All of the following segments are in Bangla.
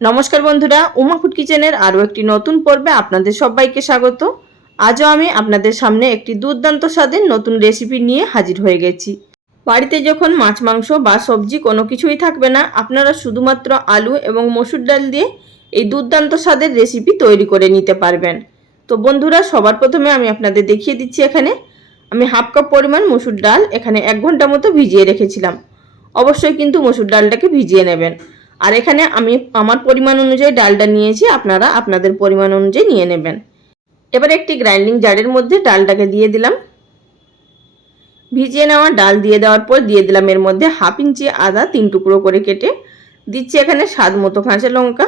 নমস্কার বন্ধুরা, উমা ফুড কিচেনের আরও একটি নতুন পর্বে আপনাদের সবাইকে স্বাগত। আজও আমি আপনাদের সামনে একটি দুর্দান্ত স্বাদের নতুন রেসিপি নিয়ে হাজির হয়ে গেছি। বাড়িতে যখন মাছ মাংস বা সবজি কোনো কিছুই থাকবে না, আপনারা শুধুমাত্র আলু এবং মসুর ডাল দিয়ে এই দুর্দান্ত স্বাদের রেসিপি তৈরি করে নিতে পারবেন। তো বন্ধুরা, সবার প্রথমে আমি আপনাদের দেখিয়ে দিচ্ছি। এখানে আমি হাফ কাপ পরিমাণ মসুর ডাল এখানে 1 ঘন্টা মতো ভিজিয়ে রেখেছিলাম। অবশ্যই কিন্তু মসুর ডালটাকে ভিজিয়ে নেবেন। আর এখানে আমি আমার পরিমাণ অনুযায়ী ডালটা নিয়েছি, আপনারা আপনাদের পরিমাণ অনুযায়ী নিয়ে নেবেন। এবার একটি গ্রাইন্ডিং জারের মধ্যে ডালটাকে দিয়ে দিলাম। ভিজিয়ে নেওয়া ডাল দিয়ে দেওয়ার পর দিয়ে দিলাম এর মধ্যে 1/2 ইঞ্চি আদা 3 টুকরো করে কেটে দিচ্ছি, এখানে স্বাদ মতো কাঁচা লঙ্কা।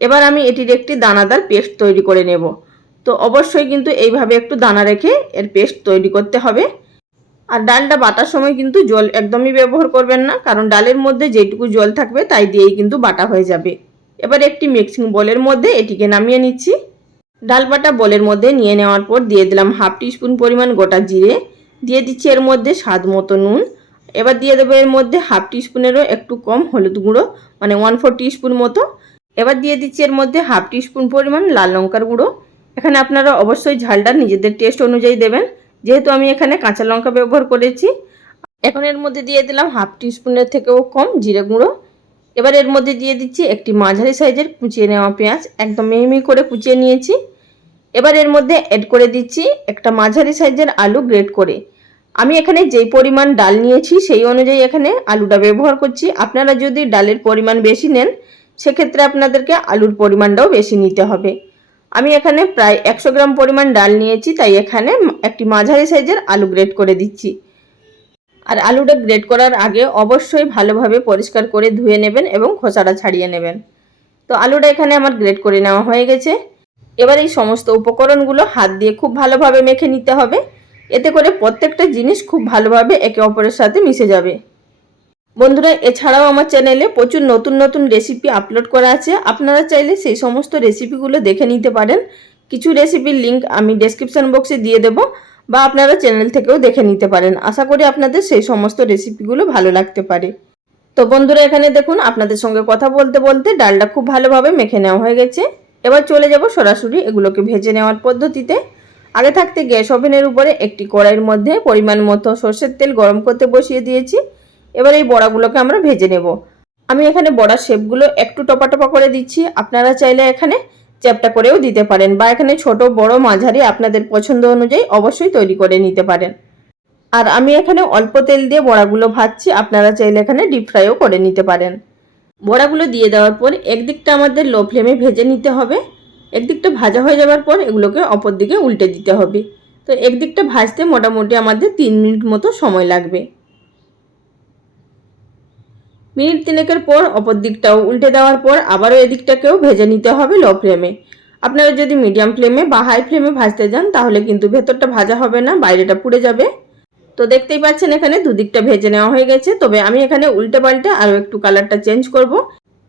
এবার আমি এটির একটি দানাদার পেস্ট তৈরি করে নেব। তো অবশ্যই কিন্তু এইভাবে একটু দানা রেখে এর পেস্ট তৈরি করতে হবে। আর ডালটা বাটার সময় কিন্তু জল একদমই ব্যবহার করবেন না, কারণ ডালের মধ্যে যেটুকু জল থাকবে তাই দিয়েই কিন্তু বাটা হয়ে যাবে। এবার একটি মিক্সিং বোলের মধ্যে এটিকে নামিয়ে নিচ্ছি। ডাল বাটা বোলের মধ্যে নিয়ে নেওয়ার পর দিয়ে দিলাম 1/2 টিস্পুন পরিমাণ গোটা জিরে, দিয়ে দিচ্ছি এর মধ্যে স্বাদ মতো নুন। এবার দিয়ে দেবো এর মধ্যে 1/2 টিস্পুনেরও একটু কম হলুদ গুঁড়ো, মানে 1/4 টিস্পুন মতো। এবার দিয়ে দিচ্ছি এর মধ্যে 1/2 টিস্পুন পরিমাণ লাল লঙ্কার গুঁড়ো। এখানে আপনারা অবশ্যই ঝালটা নিজেদের টেস্ট অনুযায়ী দেবেন, যেহেতু আমি এখানে কাঁচা লঙ্কা ব্যবহার করেছি। এখন এর মধ্যে দিয়ে দিলাম 1/2 টিস্পুনের থেকেও কম জিরে গুঁড়ো। এবার এর মধ্যে দিয়ে দিচ্ছি একটি মাঝারি সাইজের কুচিয়ে নেওয়া পেঁয়াজ, একদম মিহি করে কুচিয়ে নিয়েছি। এবার এর মধ্যে অ্যাড করে দিচ্ছি একটা মাঝারি সাইজের আলু গ্রেট করে। আমি এখানে যেই পরিমাণ ডাল নিয়েছি সেই অনুযায়ী এখানে আলুটা ব্যবহার করছি। আপনারা যদি ডালের পরিমাণ বেশি নেন, সেক্ষেত্রে আপনাদেরকে আলুর পরিমাণটাও বেশি নিতে হবে। আমি এখানে প্রায় 100 গ্রাম পরিমাণ ডাল নিয়েছি, তাই এখানে একটি মাঝারি সাইজের আলু গ্রেট করে দিচ্ছি। আর আলুটা গ্রেট করার আগে অবশ্যই ভালোভাবে পরিষ্কার করে ধুয়ে নেবেন এবং খোসাটা ছাড়িয়ে নেবেন। তো আলুটা এখানে আমার গ্রেট করে নেওয়া হয়ে গেছে। এবার এই সমস্ত উপকরণগুলো হাত দিয়ে খুব ভালোভাবে মেখে নিতে হবে, এতে করে প্রত্যেকটা জিনিস খুব ভালোভাবে একে অপরের সাথে মিশে যাবে। বন্ধুরা, এছাড়াও আমার চ্যানেলে প্রচুর নতুন নতুন রেসিপি আপলোড করা আছে, আপনারা চাইলে সেই সমস্ত রেসিপিগুলো দেখে নিতে পারেন। কিছু রেসিপির লিঙ্ক আমি ডেসক্রিপশন বক্সে দিয়ে দেব, বা আপনারা চ্যানেল থেকেও দেখে নিতে পারেন। আশা করি আপনাদের সেই সমস্ত রেসিপিগুলো ভালো লাগতে পারে। তো বন্ধুরা, এখানে দেখুন আপনাদের সঙ্গে কথা বলতে বলতে ডালটা খুব ভালোভাবে মেখে নেওয়া হয়ে গেছে। এবার চলে যাব সরাসরি এগুলোকে ভেজে নেওয়ার পদ্ধতিতে। আগে থাকতে গ্যাস ওভেনের উপরে একটি কড়াইয়ের মধ্যে পরিমাণ মতো সরষের তেল গরম করতে বসিয়ে দিয়েছি। এবার এই বড়াগুলোকে আমরা ভেজে নেব। আমি এখানে বড়ার শেপগুলো একটু টপা টপা করে দিচ্ছি, আপনারা চাইলে এখানে চ্যাপ্টা করেও দিতে পারেন, বা এখানে ছোট বড় মাঝারি আপনাদের পছন্দ অনুযায়ী অবশ্যই তৈরি করে নিতে পারেন। আর আমি এখানে অল্প তেল দিয়ে বড়াগুলো ভাজছি, আপনারা চাইলে এখানে ডিপ ফ্রাইও করে নিতে পারেন। বড়াগুলো দিয়ে দেওয়ার পর একদিকটা আমাদের লো ফ্লেমে ভেজে নিতে হবে। একদিকটা ভাজা হয়ে যাওয়ার পর এগুলোকে অপর দিকে উল্টে দিতে হবে। তো একদিকটা ভাজতে মোটামুটি আমাদের 3 মিনিট মতো সময় লাগবে। মিনিট 3 পর অপর দিকটাও উল্টে দেওয়ার পর আবারও এদিকটাকেও ভেজে নিতে হবে লো ফ্লেমে। আপনারা যদি মিডিয়াম ফ্লেমে বা হাই ফ্লেমে ভাজতে যান, তাহলে কিন্তু ভেতরটা ভাজা হবে না, বাইরেটা পুড়ে যাবে। তো দেখতেই পাচ্ছেন এখানে দুদিকটা ভেজে নেওয়া হয়ে গেছে। তবে আমি এখানে উল্টে পাল্টে আরও একটু কালারটা চেঞ্জ করব।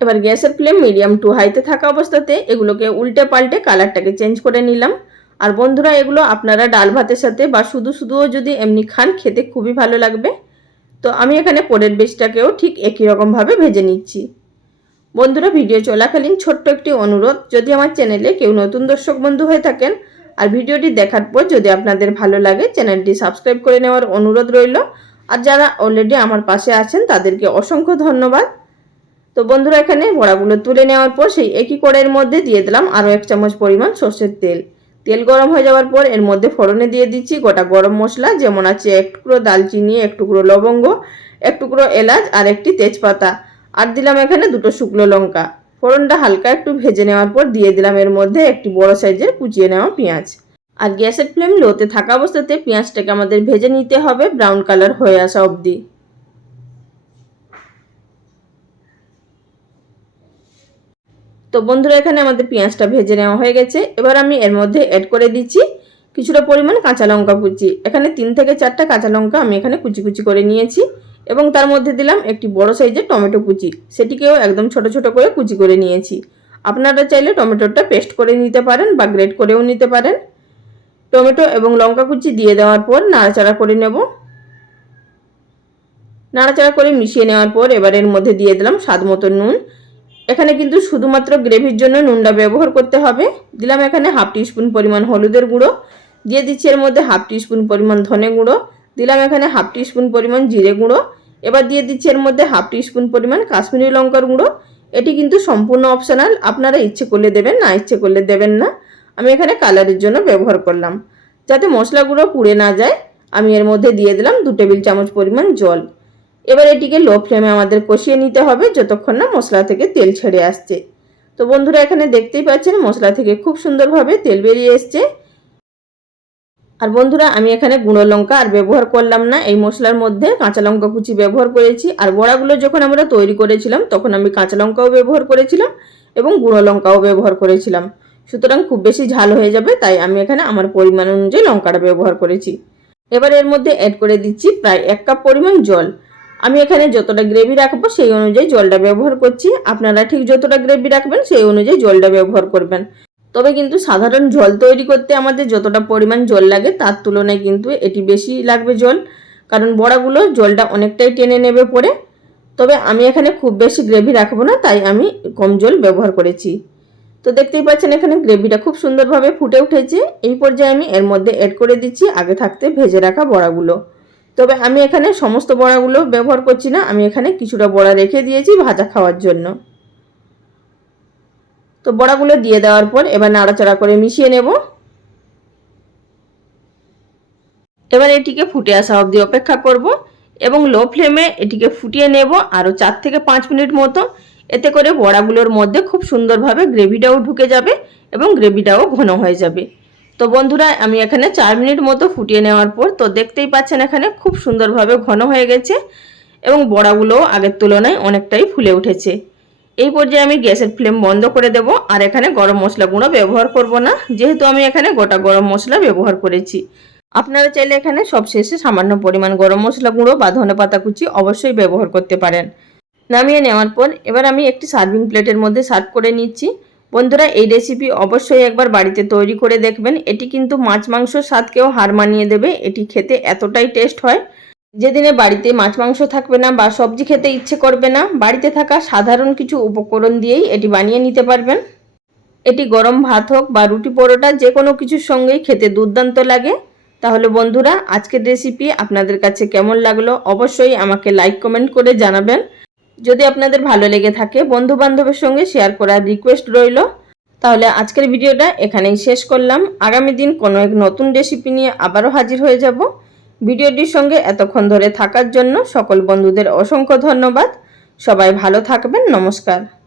এবার গ্যাসের ফ্লেম মিডিয়াম টু হাইতে থাকা অবস্থাতে এগুলোকে উল্টে পাল্টে কালারটাকে চেঞ্জ করে নিলাম। আর বন্ধুরা, এগুলো আপনারা ডাল ভাতের সাথে বা শুধু শুধুও যদি এমনি খান, খেতে খুবই ভালো লাগবে। তো আমি এখানে পরের বেচটাকেও ঠিক একই রকমভাবে ভেজে নিচ্ছি। বন্ধুরা, ভিডিও চলাকালীন ছোট্ট একটি অনুরোধ, যদি আমার চ্যানেলে কেউ নতুন দর্শক বন্ধু হয়ে থাকেন আর ভিডিওটি দেখার পর যদি আপনাদের ভালো লাগে, চ্যানেলটি সাবস্ক্রাইব করে নেওয়ার অনুরোধ রইল। আর যারা অলরেডি আমার পাশে আছেন তাদেরকে অসংখ্য ধন্যবাদ। তো বন্ধুরা, এখানে বড়াগুলো তুলে নেওয়ার পর সেই একই কড়াইয়ের মধ্যে দিয়ে দিলাম আরও 1 চামচ পরিমাণ সর্ষের তেল। তেল গরম হয়ে যাওয়ার পর এর মধ্যে ফোড়নে দিয়ে দিচ্ছি গোটা গরম মশলা, যেমন আছে 1 টুকরো দালচিনি, 1 টুকরো লবঙ্গ, 1 টুকরো এলাচ আর একটি তেজপাতা। আর দিলাম এখানে 2টো শুকনো লঙ্কা। ফোড়নটা হালকা একটু ভেজে নেওয়ার পর দিয়ে দিলাম এর মধ্যে একটি বড় সাইজের কুচিয়ে নেওয়া পেঁয়াজ। আর গ্যাসের ফ্লেম লোতে থাকা অবস্থাতে পেঁয়াজটাকে আমাদের ভেজে নিতে হবে ব্রাউন কালার হয়ে আসা অবধি। তো বন্ধুরা, এখানে আমাদের পেঁয়াজটা ভেজে নেওয়া হয়ে গেছে। এবার আমি এর মধ্যে অ্যাড করে দিচ্ছি কিছুটা পরিমাণ কাঁচা লঙ্কা কুচি। এখানে 3 থেকে 4টা কাঁচা লঙ্কা আমি এখানে কুচি কুচি করে নিয়েছি, এবং তার মধ্যে দিলাম একটি বড় সাইজের টমেটো কুচি, সেটিকেও একদম ছোট ছোট করে কুচি করে নিয়েছি। আপনারা চাইলে টমেটোটা পেস্ট করে নিতে পারেন বা গ্রেট করেও নিতে পারেন। টমেটো এবং লঙ্কা কুচি দিয়ে দেওয়ার পর নাড়াচাড়া করে নেব। নাড়াচাড়া করে মিশিয়ে নেওয়ার পর এবার এর মধ্যে দিয়ে দিলাম স্বাদ মতো নুন। এখানে কিন্তু শুধুমাত্র গ্রেভির জন্য নুনটা ব্যবহার করতে হবে। দিলাম এখানে হাফ টিস্পুন পরিমাণ হলুদের গুঁড়ো, দিয়ে দিচ্ছি এর মধ্যে হাফ টিস্পুন পরিমাণ ধনে গুঁড়ো, দিলাম এখানে হাফ টিস্পুন পরিমাণ জিরে গুঁড়ো, এবার দিয়ে দিচ্ছি এর মধ্যে হাফ টিস্পুন পরিমাণ কাশ্মীরি লঙ্কার গুঁড়ো। এটি কিন্তু সম্পূর্ণ অপশনাল, আপনারা ইচ্ছে করলে দেবেন, না ইচ্ছে করলে দেবেন না। আমি এখানে কালারের জন্য ব্যবহার করলাম। যাতে মশলাগুলো পুড়ে না যায় আমি এর মধ্যে দিয়ে দিলাম 2 টেবিল চামচ পরিমাণ জল। এবার এটিকে লো ফ্লেমে আমাদের কষিয়ে নিতে হবে যতক্ষণ না মশলা থেকে তেল ছেড়ে আসছে। তো বন্ধুরা এখানে দেখতেই পাচ্ছেন মশলা থেকে খুব সুন্দরভাবে তেল বেরিয়ে এসছে। আর বন্ধুরা আমি এখানে গুঁড়ো লঙ্কা আর ব্যবহার করলাম না, এই মশলার মধ্যে কাঁচা লঙ্কা কুচি ব্যবহার করেছি। আর বড়াগুলো যখন আমরা তৈরি করেছিলাম তখন আমি কাঁচা লঙ্কাও ব্যবহার করেছিলাম এবং গুঁড়ো লঙ্কাও ব্যবহার করেছিলাম। সুতরাং খুব বেশি ঝাল হয়ে যাবে, তাই আমি এখানে আমার পরিমাণ অনুযায়ী লঙ্কাটা ব্যবহার করেছি। এবার এর মধ্যে অ্যাড করে দিচ্ছি প্রায় 1 কাপ পরিমাণ জল। আমি এখানে যতটা গ্রেভি রাখবো সেই অনুযায়ী জলটা ব্যবহার করছি। আপনারা ঠিক যতটা গ্রেভি রাখবেন সেই অনুযায়ী জলটা ব্যবহার করবেন। তবে কিন্তু সাধারণ জল তৈরি করতে আমাদের যতটা পরিমাণ জল লাগে তার তুলনায় কিন্তু এটি বেশি লাগবে জল, কারণ বড়াগুলো জলটা অনেকটাই টেনে নেবে পরে। তবে আমি এখানে খুব বেশি গ্রেভি রাখবো না, তাই আমি কম জল ব্যবহার করেছি। তো দেখতেই পাচ্ছেন এখানে গ্রেভিটা খুব সুন্দরভাবে ফুটে উঠেছে। এই পর্যায়ে আমি এর মধ্যে অ্যাড করে দিচ্ছি আগে থাকতে ভেজে রাখা বড়াগুলো। তবে আমি এখানে সমস্ত বড়াগুলো ব্যবহার করছি না, আমি এখানে কিছুটা বড়া রেখে দিয়েছি ভাজা খাওয়ার জন্য। তো বড়াগুলো দিয়ে দেওয়ার পর এবার নাড়াচাড়া করে মিশিয়ে নেব। এবার এটিকে ফুটে আসা অবধি অপেক্ষা করব এবং লো ফ্লেমে এটিকে ফুটিয়ে নেব আরও 4 থেকে 5 মিনিট মতো। এতে করে বড়াগুলোর মধ্যে খুব সুন্দরভাবে গ্রেভিটাও ঢুকে যাবে এবং গ্রেভিটাও ঘন হয়ে যাবে। তো বন্ধুরা আমি এখানে 4 মিনিট মতো ফুটিয়ে নেওয়ার পর তো দেখতেই পাচ্ছেন এখানে খুব সুন্দরভাবে ঘন হয়ে গেছে এবং বড়াগুলোও আগের তুলনায় অনেকটাই ফুলে উঠেছে। এই পর্যায়ে আমি গ্যাসের ফ্লেম বন্ধ করে দেব। আর এখানে গরম মশলা গুঁড়ো ব্যবহার করব না, যেহেতু আমি এখানে গোটা গরম মশলা ব্যবহার করেছি। আপনারা চাইলে এখানে সবশেষে সামান্য পরিমাণ গরম মশলা গুঁড়ো বা ধনেপাতা কুচি অবশ্যই ব্যবহার করতে পারেন। নামিয়ে নেওয়ার পর এবার আমি একটি সার্ভিং প্লেটের মধ্যে সার্ভ করে নিচ্ছি। বন্ধুরা এই রেসিপি অবশ্যই একবার বাড়িতে তৈরি করে দেখবেন। এটি কিন্তু মাছ মাংসর স্বাদকেও হার মানিয়ে দেবে। এটি খেতে এতটাই টেস্ট হয়, যেদিনে বাড়িতে মাছ মাংস থাকবে না বা সবজি খেতে ইচ্ছে করবে না, বাড়িতে থাকা সাধারণ কিছু উপকরণ দিয়েই এটি বানিয়ে নিতে পারবেন। এটি গরম ভাত হোক বা রুটি পরোটা যে কোনো কিছুর সঙ্গেই খেতে দুর্দান্ত লাগে। তাহলে বন্ধুরা আজকের রেসিপি আপনাদের কাছে কেমন লাগলো অবশ্যই আমাকে লাইক কমেন্ট করে জানাবেন। যদি আপনাদের ভালো লেগে থাকে বন্ধু বান্ধবের সঙ্গে শেয়ার করার রিকোয়েস্ট রইল। তাহলে আজকের ভিডিওটা এখানেই শেষ করলাম। আগামী দিন কোনো এক নতুন রেসিপি নিয়ে আবারও হাজির হয়ে যাব। ভিডিওটির সঙ্গে এতক্ষণ ধরে থাকার জন্য সকল বন্ধুদের অসংখ্য ধন্যবাদ। সবাই ভালো থাকবেন। নমস্কার।